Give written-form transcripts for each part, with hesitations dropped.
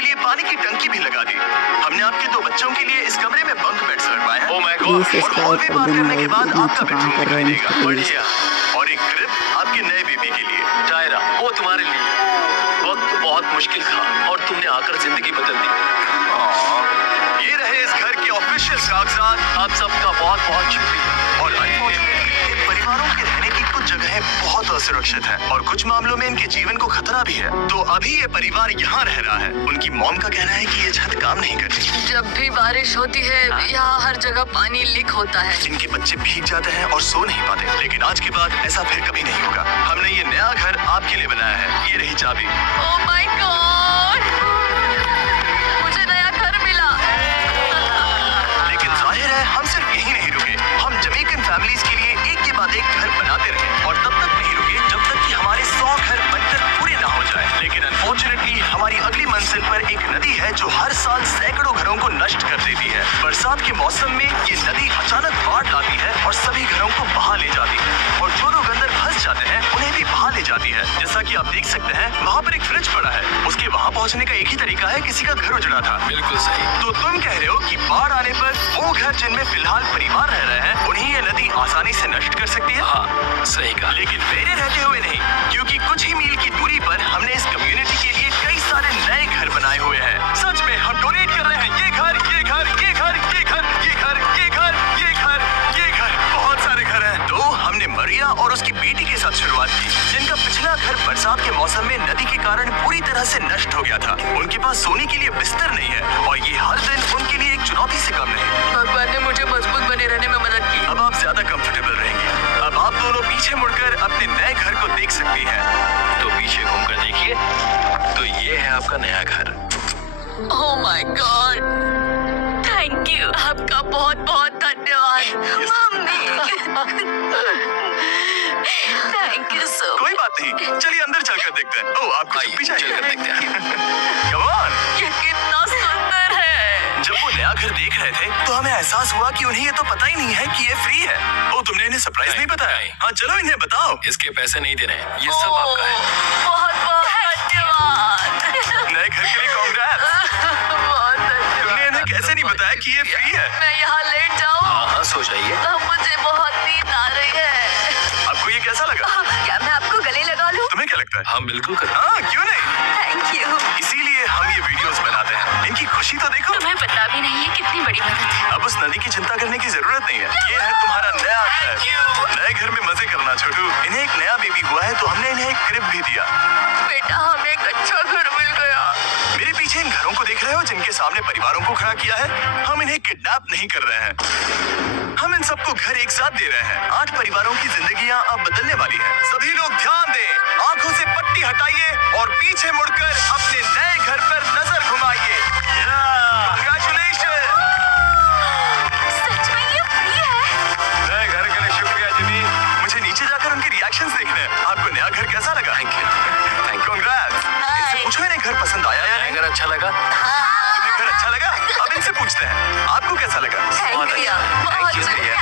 लिए पानी की टंकी भी लगा दी। हमने आपके 2 बच्चों के लिए इस कमरे में बंक बेड्स लगवाए हैं। Oh my God. और हॉल में पार करने के बाद आपका बेडरूम दिखाई देगा। बढ़िया। और एक क्रिब आपके नए बेबी के लिए। टायरा, वो तुम्हारे लिए। वक्त बहुत मुश्किल था और तुमने आकर जिंदगी बदल दी। ये रहे इस घर के ऑफिशियल कागजात। आप सबका बहुत बहुत शुक्रिया। और अनफॉर्चुनेटली परिवारों के रहने की कुछ जगहें बहुत असुरक्षित हैं और कुछ मामलों में इनके जीवन को खतरा भी है। तो अभी ये परिवार यहाँ रह रहा है। उनकी मॉम का कहना है कि ये छत काम नहीं करती। जब भी बारिश होती है यहाँ हर जगह पानी लीक होता है। इनके बच्चे भीग जाते हैं और सो नहीं पाते। लेकिन आज के बाद ऐसा फिर कभी नहीं होगा। हमने ये नया घर आपके लिए बनाया है। ये रही चाबी। ओह माय गॉड, मुझे नया घर मिला। लेकिन जाहिर है हम सिर्फ यही नहीं रुके। हम जमैकन फैमिलीज के लिए एक के बाद एक घर बनाते रहे और तब तक नहीं रुके जब तक कि हमारे 100 घर बनकर पूरे ना हो जाए। लेकिन अनफॉर्चुनेटली हमारी अगली मंजिल पर एक नदी है जो हर साल सैकड़ों घरों को नष्ट कर देती है। बरसात के मौसम में ये नदी अचानक बाढ़ लाती है और सभी घरों को बहा ले जाती है और जो लोग अंदर फंस जाते हैं उन्हें भी बहा ले जाती है। जैसा कि आप देख सकते हैं वहाँ पर एक फ्रिज पड़ा है। उसके वहाँ पहुँचने का एक ही तरीका है, किसी का घर उजड़ा था। बिल्कुल सही। तो तुम कह रहे हो कि बाढ़ आने पर वो घर जिनमें फिलहाल परिवार रह रहे हैं उन्हें ये नदी आसानी से नष्ट कर सकती है? हाँ, सही कहा। लेकिन मेरे रहते हुए नहीं, क्योंकि कुछ ही मील की दूरी पर हमने इस कम्युनिटी के लिए कई सारे नए घर बनाए हुए हैं। सच में हम डोनेट कर रहे हैं। ये घर, ये घर, ये घर, ये घर, ये घर, ये घर, ये घर, ये घर, बहुत सारे घर हैं। तो हमने मरिया और उसकी बेटी के साथ शुरुआत की, जिनका पिछला घर बरसात के मौसम में नदी के कारण पूरी तरह से नष्ट हो गया था। उनके पास सोने के लिए बिस्तर नहीं है और ये हर दिन उनके लिए एक चुनौती से कम नहीं। भगवान ने मुझे मजबूत बने रहने में मदद की। अब आप ज्यादा कंफर्टेबल रहेंगे। अब आप दोनों पीछे मुड़कर अपने नए घर को देख सकती हैं। तो पीछे घूमकर देखिए, तो ये है आपका नया घर। Oh my God, thank you. आपका बहुत बहुत धन्यवाद मम्मी। थैंक यू सो कोई बात नहीं, चलिए अंदर चलकर देखते हैं। ओह, आपको आइए, चुप्पी चाहिए? चलकर देखते हैं। Come on। ये कितना सुंदर है। जब वो नया घर देख रहे थे तो हमें एहसास हुआ कि उन्हें ये तो पता ही नहीं है कि ये फ्री है। ओ, तुमने इन्हें सरप्राइज नहीं बताया? नहीं। हाँ, चलो इन्हें बताओ। इसके पैसे नहीं देने, ये सब आपका है। बहुत बहुत धन्यवाद। नए घर के लिए कांग्रेस। बहुत धन्यवाद। तुमने इन्हें कैसे नहीं बताया कि ये फ्री है? मैं यहाँ लेट जाऊँ? हाँ हाँ, सो जाइए। मुझे बहुत नींद आ रही है। आपको ये कैसा लगा? क्या मैं आपको गले लगा लूं? तुम्हें क्या लगता है? हाँ बिल्कुल कर। हाँ, क्यों नहीं? Thank you. इसीलिए हम ये वीडियोस बनाते हैं। इनकी खुशी तो देखो। तुम्हें पता भी नहीं है कितनी बड़ी मदद है। अब उस नदी की चिंता करने की जरूरत नहीं है। ये है तुम्हारा नया घर। नए घर में मजे करना छोटू। इन्हें एक नया बेबी हुआ है तो हमने इन्हें एक क्रिब भी दिया। बेटा, हमें एक अच्छा घर मिल गया। मेरे पीछे इन घरों को देख रहे हो जिनके सामने परिवारों को खड़ा किया है? हम इन्हें किडनैप नहीं कर रहे हैं। हम इन सबको घर एक साथ दे रहे हैं। 8 परिवारों की जिंदगियां अब बदलने वाली हैं। सभी लोग ध्यान दें, आंखों से पट्टी हटाइए और पीछे मुड़कर अपने नए घर पर नजर घुमाइए। Congratulations! सच में ये फ्री है? नए घर के लिए शुक्रिया जिमी। मुझे नीचे जाकर उनके रिएक्शंस देखने हैं। आपको नया घर कैसा लगा? Thank you. Congrats! इनसे पूछो इन्हें घर पसंद आया या नहीं? अगर अच्छा लगा, तुम्हें घर अच्छा लगा? अब इनसे पूछते हैं, आपको कैसा लगा? Thank you. बहुत शुक्रिया।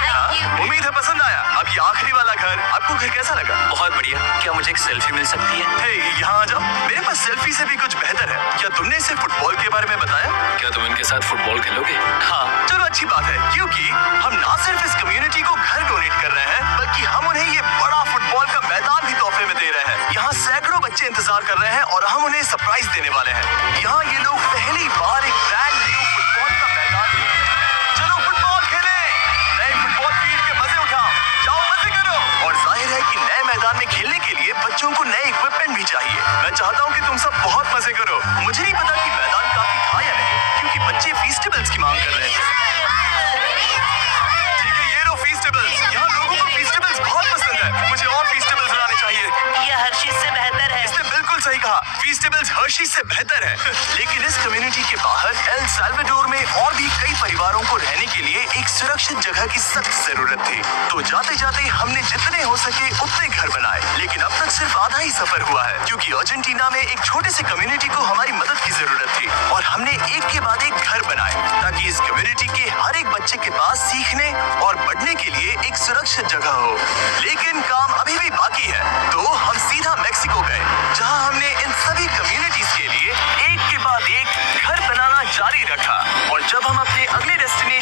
उम्मीद है पसंद आया। अब ये आखिरी वाला घर, आपको घर कैसा लगा? बहुत बढ़िया। क्या मुझे एक सेल्फी मिल सकती है? हे, यहाँ आ जाओ। मेरे पास सेल्फी से भी कुछ बेहतर है। क्या तुमने इसे फुटबॉल के बारे में बताया? क्या तुम इनके साथ फुटबॉल खेलोगे? हाँ, चलो अच्छी बात है, क्योंकि हम ना सिर्फ इस कम्युनिटी को घर डोनेट कर रहे हैं बल्कि हम उन्हें ये बड़ा फुटबॉल का मैदान भी तोहफे में दे रहे हैं। यहाँ सैकड़ों बच्चे इंतजार कर रहे हैं और हम उन्हें सरप्राइज देने वाले हैं। यहाँ ये लोग पहली बार एक ब्रांड न्यू फुटबॉल का मैदान देखेंगे। चलो फुटबॉल खेलें। नए फुटबॉल फील्ड के मजे उठाओ। जाओ मजे करो। और जाहिर है कि नए मैदान में खेलने के लिए बच्चों को नए इक्विपमेंट भी चाहिए। मैं चाहता हूँ कि तुम सब बहुत मजे करो। मुझे नहीं पता कि मैदान काफी था या नहीं, क्योंकि बच्चे फेस्टिवल्स की मांग कर रहे थे। ठीक है, ये लो फेस्टिवल्स। यहाँ लोगों को फेस्टिवल्स बहुत पसंद है। मुझे और फेस्टिवल्स बनाने चाहिए। ये हर चीज से बेहतर है। इसने बिल्कुल सही कहा, फेस्टिवल्स हर्शीज से बेहतर है। लेकिन इस कम्युनिटी के बाहर एल साल्वाडोर में और भी कई परिवारों को रहने के लिए एक सुरक्षित जगह की सख्त जरूरत थी। तो जाते जाते हमने जितने हो सके उतने घर बनाए। लेकिन अब तक सिर्फ आधा ही सफर हुआ है, क्योंकि अर्जेंटीना में एक छोटे से कम्युनिटी को हमारी मदद की जरूरत थी और हमने एक के बाद एक घर बनाए ताकि इस कम्युनिटी के हर एक बच्चे के पास सीखने और बढ़ने के लिए एक सुरक्षित जगह हो। लेकिन काम अभी भी बाकी है, तो हम सीधा मेक्सिको गए, जहां हमने इन सभी कम्युनिटीज के लिए एक के बाद एक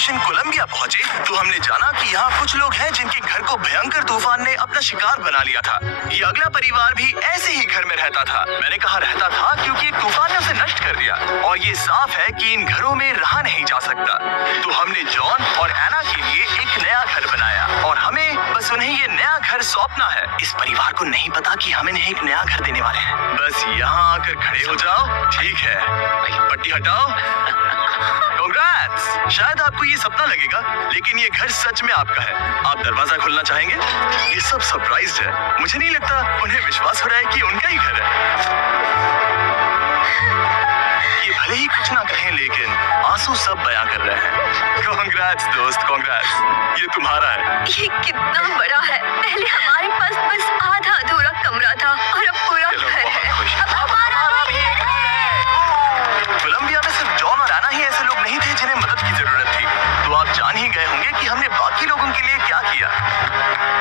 स्टेशन कोलंबिया पहुंचे तो हमने जाना कि यहाँ कुछ लोग हैं जिनके घर को भयंकर तूफान ने अपना शिकार बना लिया था। ये अगला परिवार भी ऐसे ही घर में रहता था। मैंने कहा रहता था क्योंकि एक तूफान ने उसे नष्ट कर दिया और ये साफ है कि इन घरों में रहा नहीं जा सकता। तो हमने जॉन और एना के लिए एक नया घर बनाया और हमें बस उन्हें ये नया घर सौंपना है। इस परिवार को नहीं पता कि हम इन्हें एक नया घर देने वाले हैं। बस यहाँ आकर खड़े हो जाओ। ठीक है, पट्टी हटाओ। Congrats! शायद आपको ये सपना लगेगा, लेकिन ये घर सच में आपका है। आप दरवाजा खोलना चाहेंगे? ये सब सरप्राइज्ड है। मुझे नहीं लगता उन्हें विश्वास हो रहा है कि उनका ही घर है। ये भले ही कुछ ना कहें, लेकिन आंसू सब बयां कर रहे हैं। Congrats दोस्त, congrats। ये तुम्हारा है। ये कितना बड़ा है। पहले हमारे पास बस आधा अधूरा कमरा था और अब पूरा चलो, घर बहुत है। खुश। अब हमारा भी घर है। कोलंबिया में सिर्फ जॉन और एना ही ऐसे लोग नहीं थे जिन्हें मदद की जरूरत थी। तो आप जान ही गए होंगे कि हमने बाकी लोगों के लिए क्या किया।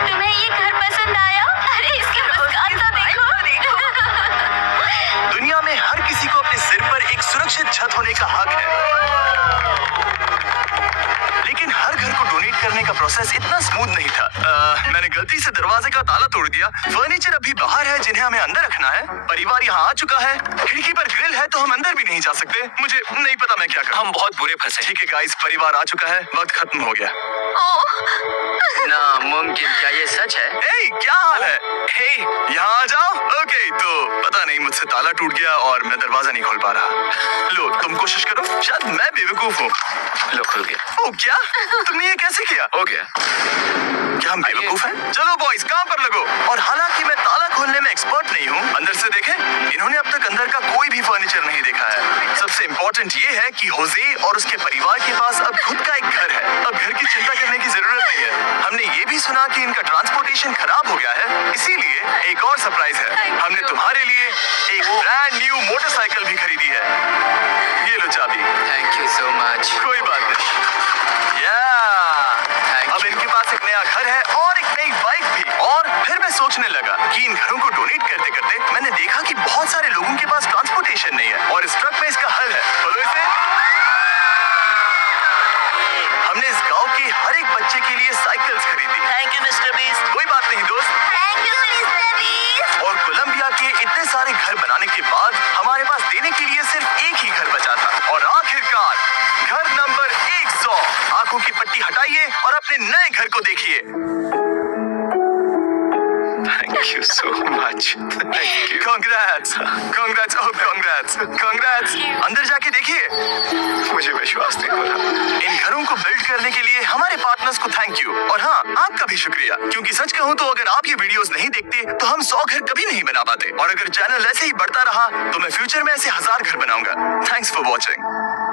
तुम्हें ये घर पसंद आया? अरे इसकी मुस्कान तो देखो। दुनिया में हर किसी को अपने सिर पर एक सुरक्षित छत होने का हक है, लेकिन हर घर को डोनेट करने का प्रोसेस इतना स्मूथ नहीं था। मैंने गलती से दरवाजे का ताला तोड़ दिया। फर्नीचर अभी बाहर है जिन्हें हमें अंदर रखना है। परिवार यहाँ आ चुका है। खिड़की पर ग्रिल है तो हम अंदर भी नहीं जा सकते। मुझे नहीं पता मैं क्या करूं। हम बहुत बुरे फंसे। ठीक है गाइस, परिवार आ चुका है। वक्त खत्म हो गया। नामुमकिन, क्या ये सच है? ए, क्या हाल है? हे, यहाँ आ जाओ। ओके, तो पता नहीं मुझसे ताला टूट गया और मैं दरवाजा नहीं खोल पा रहा। लो, तुम कोशिश करो। शायद मैं बेवकूफ हूँ। लो खुल गया। ओ क्या? तुमने ये कैसे किया? हो गया। क्या हम बेवकूफ हैं? चलो बॉयज, काम पर लगो। और हालांकि मैं ताला खोलने में एक्सपर्ट नहीं हूँ, अंदर से देखें, इन्होंने अब तक अंदर का कोई भी फर्नीचर नहीं देखा है। सबसे इम्पोर्टेंट ये है कि होजे और उसके परिवार के पास अब खुद का एक घर है। अब घर की चिंता करने की जरूरत नहीं है। हमने ये भी सुना कि इनका ट्रांसपोर्टेशन खराब हो गया है, इसीलिए एक और सरप्राइज है। हमने तुम्हारे लिए एक ब्रांड न्यू मोटरसाइकिल भी खरीदी है। ये लो चाबी। Thank you so much. कोई बात नहीं। अब इनके पास एक नया घर है और एक नई बाइक भी। और फिर मैं सोचने लगा कि इन घरों को डोनेट करते करते मैंने देखा कि बहुत सारे लोगों के पास ट्रांसपोर्टेशन नहीं है और इस ट्रक में इसका हल है। बोलो इसे। हमने इस गांव के हर एक बच्चे के लिए साइकिल्स खरीदी। Thank you mister beast. कोई बात नहीं दोस्त। Thank you mister beast. और कोलंबिया के इतने सारे घर बनाने के बाद हमारे पास देने के लिए सिर्फ एक ही घर बचा था। और आखिरकार घर नंबर 100। आंखों की पट्टी हटाइए और अपने नए घर को देखिए। Thank you so much. Thank you. Congrats, congrats, oh congrats, congrats। अंदर जाके देखिए। मुझे विश्वास नहीं हो रहा। इन घरों को बिल्ड करने के लिए हमारे पार्टनर्स को थैंक यू। और हाँ, आपका भी शुक्रिया, क्योंकि सच कहूँ तो अगर आप ये वीडियोस नहीं देखते तो हम 100 घर कभी नहीं बना पाते। और अगर चैनल ऐसे ही बढ़ता रहा तो मैं फ्यूचर में ऐसे 1000 घर बनाऊंगा। Thanks for watching.